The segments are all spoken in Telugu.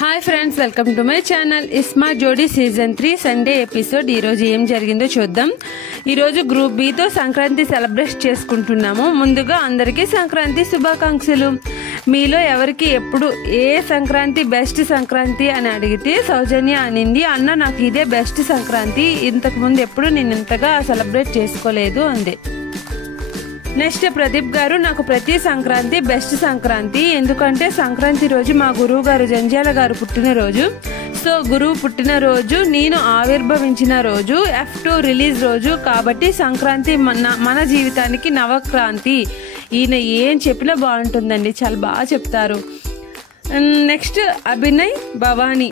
Hi friends, welcome to my channel Ismart Jodi season 3 Sunday episode. ఈరోజు ఏం జరిగిందో చూద్దాం. ఈరోజు గ్రూప్ బితో సంక్రాంతి సెలబ్రేట్ చేసుకుంటున్నాము. ముందుగా అందరికీ సంక్రాంతి శుభాకాంక్షలు. మీలో ఎవరికి ఎప్పుడు ఏ సంక్రాంతి బెస్ట్ సంక్రాంతి అని అడిగితే సౌజన్య అనింది, అన్న నాకు ఇదే బెస్ట్ సంక్రాంతి, ఇంతకుముందు ఎప్పుడు నేను ఇంతగా సెలబ్రేట్ చేసుకోలేదు అంది. నెక్స్ట్ ప్రదీప్ గారు, నాకు ప్రతి సంక్రాంతి బెస్ట్ సంక్రాంతి, ఎందుకంటే సంక్రాంతి రోజు మా గురువు గారు జంజాల గారు పుట్టినరోజు. సో గురువు పుట్టినరోజు, నేను ఆవిర్భవించిన రోజు, F2 రిలీజ్ రోజు, కాబట్టి సంక్రాంతి మన జీవితానికి నవక్రాంతి. ఈయన ఏం చెప్పినా బాగుంటుందండి, చాలా బాగా చెప్తారు. నెక్స్ట్ అభినయ్ భవానీ,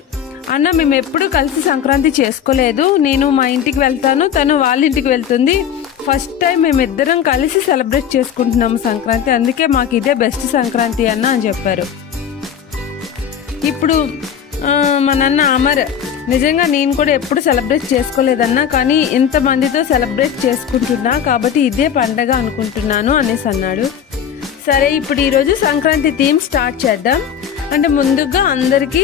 అన్న మేము ఎప్పుడు కలిసి సంక్రాంతి చేసుకోలేదు, నేను మా ఇంటికి వెళ్తాను, తను వాళ్ళ ఇంటికి వెళ్తుంది, ఫస్ట్ టైం మేమిద్దరం కలిసి సెలబ్రేట్ చేసుకుంటున్నాము సంక్రాంతి, అందుకే మాకు ఇదే బెస్ట్ సంక్రాంతి అన్న అని చెప్పారు. ఇప్పుడు మా నాన్న అమర్, నిజంగా నేను కూడా ఎప్పుడు సెలబ్రేట్ చేసుకోలేదన్నా, కానీ ఇంతమందితో సెలబ్రేట్ చేసుకుంటున్నా కాబట్టి ఇదే పండగ అనుకుంటున్నాను అనేసి అన్నాడు. సరే, ఇప్పుడు ఈరోజు సంక్రాంతి థీమ్ స్టార్ట్ చేద్దాం. అంటే ముందుగా అందరికీ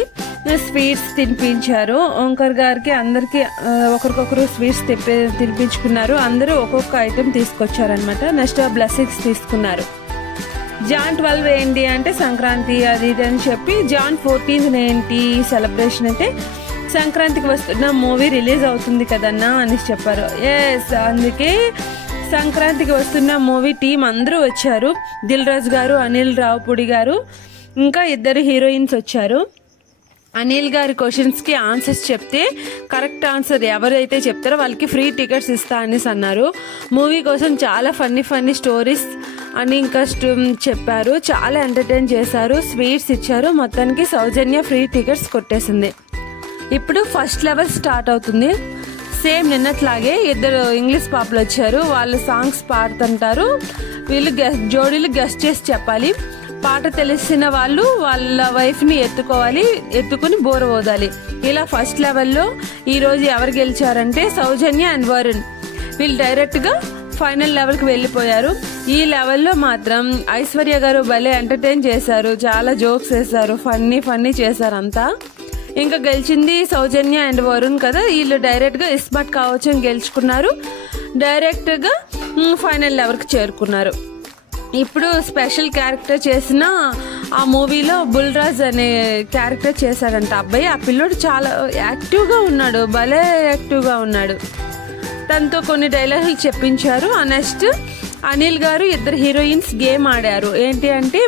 స్వీట్స్ తినిపించారు. ఓంకర్ గారికి అందరికి ఒకరికొకరు స్వీట్స్ తినిపించుకున్నారు. అందరూ ఒక్కొక్క ఐటెం తీసుకొచ్చారనమాట. నెక్స్ట్ బ్లెస్సింగ్స్ తీసుకున్నారు. జాన్ 12 ఏంటి అంటే సంక్రాంతి అది ఇది అని చెప్పి, జాన్ 14 ఏంటి సెలబ్రేషన్ అంటే సంక్రాంతికి వస్తున్న మూవీ రిలీజ్ అవుతుంది కదన్నా అనేసి చెప్పారు. ఎస్, అందుకే సంక్రాంతికి వస్తున్న మూవీ టీం అందరూ వచ్చారు. దిల్ రాజు గారు, అనిల్ రావుపూడి గారు, ఇంకా 2 హీరోయిన్స్ వచ్చారు. అనిల్ గారి క్వశ్చన్స్కి ఆన్సర్స్ చెప్తే కరెక్ట్ ఆన్సర్ ఎవరైతే చెప్తారో వాళ్ళకి ఫ్రీ టికెట్స్ ఇస్తా అనేసి అన్నారు. మూవీ కోసం చాలా ఫన్నీ స్టోరీస్ అని ఇంకా చెప్పారు. చాలా ఎంటర్టైన్ చేశారు, స్వీట్స్ ఇచ్చారు. మొత్తానికి సౌజన్య ఫ్రీ టికెట్స్ కొట్టేసింది. ఇప్పుడు ఫస్ట్ లెవెల్ స్టార్ట్ అవుతుంది. సేమ్ నిన్నట్లాగే 2 ఇంగ్లీష్ పాపలు వచ్చారు. వాళ్ళు సాంగ్స్ పాడుతుంటారు. వీళ్ళు జోడీలు గెస్ట్ చేసి చెప్పాలి. పాట తెలిసిన వాళ్ళు వాళ్ళ వైఫ్ని ఎత్తుకుని బోర్ ఓదాలి. ఇలా ఫస్ట్ లెవెల్లో ఈరోజు ఎవరు గెలిచారంటే సౌజన్య అండ్ వరుణ్. వీళ్ళు డైరెక్ట్గా ఫైనల్ లెవెల్కి వెళ్ళిపోయారు. ఈ లెవెల్లో మాత్రం ఐశ్వర్య గారు భలే ఎంటర్టైన్ చేశారు, చాలా జోక్స్ వేశారు, ఫన్నీ చేశారు అంతా. ఇంకా గెలిచింది సౌజన్య అండ్ వరుణ్ కదా, వీళ్ళు డైరెక్ట్గా ఇస్మార్ట్ కావచ్చు అని గెలుచుకున్నారు. డైరెక్ట్గా ఫైనల్ లెవెల్కి చేరుకున్నారు. ఇప్పుడు స్పెషల్ క్యారెక్టర్ చేసిన ఆ మూవీలో బుల్రాజ్ అనే క్యారెక్టర్ చేశాడంట అబ్బాయి. ఆ పిల్లోడు చాలా యాక్టివ్గా ఉన్నాడు, భలే యాక్టివ్గా ఉన్నాడు. తనతో కొన్ని డైలాగులు చెప్పించారు. నెక్స్ట్ అనిల్ గారు 2 హీరోయిన్స్ గేమ్ ఆడారు. ఏంటి అంటే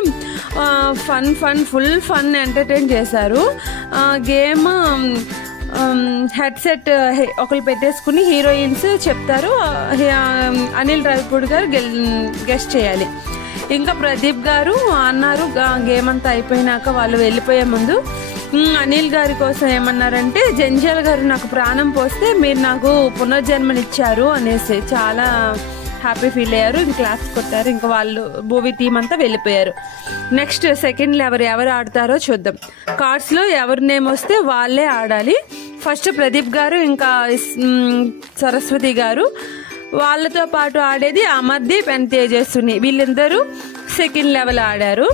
ఫుల్ ఫన్ ఎంటర్టైన్ చేశారు. గేమ్ హెడ్సెట్ ఒకరు పెట్టేసుకుని హీరోయిన్స్ చెప్తారు, అనిల్ రావిపూడి గారు గెస్ట్ చేయాలి. ఇంకా ప్రదీప్ గారు అన్నారు గేమ్ అంతా అయిపోయినాక వాళ్ళు వెళ్ళిపోయే ముందు అనిల్ గారి కోసం ఏమన్నారంటే, జంజాల గారు నాకు ప్రాణం పోస్తే మీరు నాకు పునర్జన్మనిచ్చారు అనేసి చాలా హ్యాపీ ఫీల్ అయ్యారు. క్లాప్స్ కొట్టారు. ఇంకా వాళ్ళు మూవీ టీం అంతా వెళ్ళిపోయారు. నెక్స్ట్ సెకండ్ లెవెల్ ఎవరు ఆడతారో చూద్దాం. కార్డ్స్లో ఎవరి నేమ్ వస్తే వాళ్ళే ఆడాలి. ఫస్ట్ ప్రదీప్ గారు ఇంకా సరస్వతి గారు, వాళ్ళతో పాటు ఆడేది అమర్దీప్ అండ్ తేజస్విని. వీళ్ళందరూ సెకండ్ లెవెల్ ఆడారు.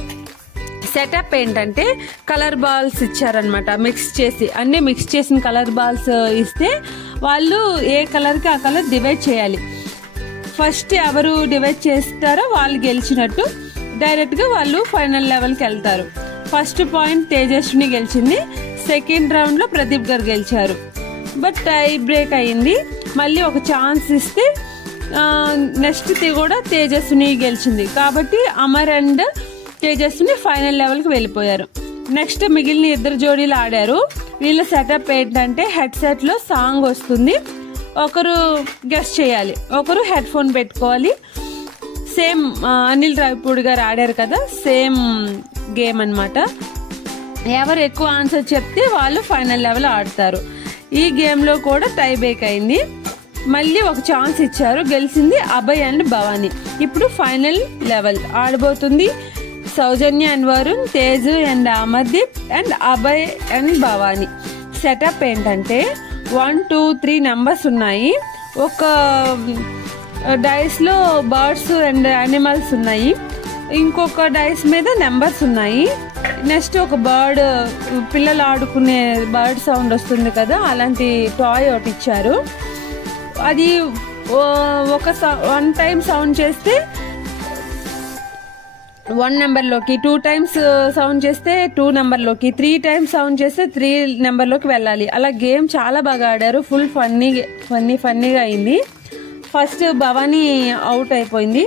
సెటప్ ఏంటంటే కలర్ బాల్స్ ఇచ్చారనమాట, అన్ని మిక్స్ చేసిన కలర్ బాల్స్ ఇస్తే వాళ్ళు ఏ కలర్కి ఆ కలర్ డివైడ్ చేయాలి. ఫస్ట్ ఎవరు డివైడ్ చేస్తారో వాళ్ళు గెలిచినట్టు. డైరెక్ట్గా వాళ్ళు ఫైనల్ లెవెల్కి వెళ్తారు. ఫస్ట్ పాయింట్ తేజస్విని గెలిచింది. సెకండ్ రౌండ్లో ప్రదీప్ గారు గెలిచారు. బట్ టై బ్రేక్ అయింది. మళ్ళీ ఒక ఛాన్స్ ఇస్తే నెక్స్ట్ కూడా తేజస్విని గెలిచింది. కాబట్టి అమర్ అండ్ తేజస్విని ఫైనల్ లెవెల్కి వెళ్ళిపోయారు. నెక్స్ట్ మిగిలిన 2 జోడీలు ఆడారు. వీళ్ళ సెటప్ ఏంటంటే హెడ్సెట్లో సాంగ్ వస్తుంది, ఒకరు గెస్ట్ చేయాలి, ఒకరు హెడ్ ఫోన్ పెట్టుకోవాలి. సేమ్ అనిల్ రావిపూడి గారు ఆడారు కదా, సేమ్ గేమ్ అనమాట. ఎవరు ఎక్కువ ఆన్సర్ చెప్తే వాళ్ళు ఫైనల్ లెవెల్ ఆడతారు. ఈ గేమ్లో కూడా టై బ్రేక్ అయింది. మళ్ళీ ఒక ఛాన్స్ ఇచ్చారు, గెలిచింది అభయ్ అండ్ భవానీ. ఇప్పుడు ఫైనల్ లెవెల్ ఆడబోతుంది Soujanya and Varun, Tej and Amardeep and Abhay and Bhavani. Setup ఏంటంటే 1, 2, 3 నెంబర్స్ ఉన్నాయి. ఒక డైస్లో బర్డ్స్ అండ్ యానిమల్స్ ఉన్నాయి. ఇంకొక డైస్ మీద నెంబర్స్ ఉన్నాయి. నెక్స్ట్ ఒక బర్డ్, పిల్లలు ఆడుకునే బర్డ్ సౌండ్ వస్తుంది కదా, అలాంటి టాయ్ ఒకటి ఇచ్చారు. అది వన్ టైం సౌండ్ చేస్తే 1 నెంబర్లోకి, 2 టైమ్స్ సౌండ్ చేస్తే 2 నెంబర్లోకి, 3 టైమ్స్ సౌండ్ చేస్తే 3 నెంబర్లోకి వెళ్ళాలి. అలా గేమ్ చాలా బాగా ఆడారు. ఫుల్ ఫన్నీగా అయింది. ఫస్ట్ భవానీ అవుట్ అయిపోయింది,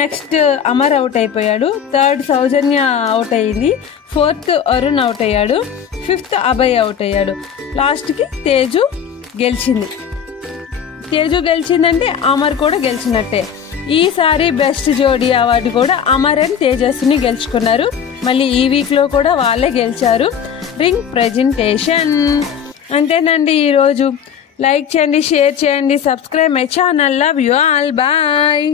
నెక్స్ట్ అమర్ అవుట్ అయిపోయాడు, థర్డ్ సౌజన్య అవుట్ అయ్యింది, ఫోర్త్ అరుణ్ అవుట్ అయ్యాడు, ఫిఫ్త్ అభయ్ అవుట్ అయ్యాడు. లాస్ట్కి తేజు గెలిచింది. తేజు గెలిచిందంటే అమర్ కూడా గెలిచినట్టే. ఈసారి బెస్ట్ జోడీ అవార్డు కూడా అమర్ అండ్ తేజస్విని గెలుచుకున్నారు. మళ్ళీ ఈ వీక్లో కూడా వాళ్ళే గెలిచారు. రింగ్ ప్రెజెంటేషన్ అంతేనండి. ఈరోజు లైక్ చేయండి, షేర్ చేయండి, subscribe my channel. Love you all, bye.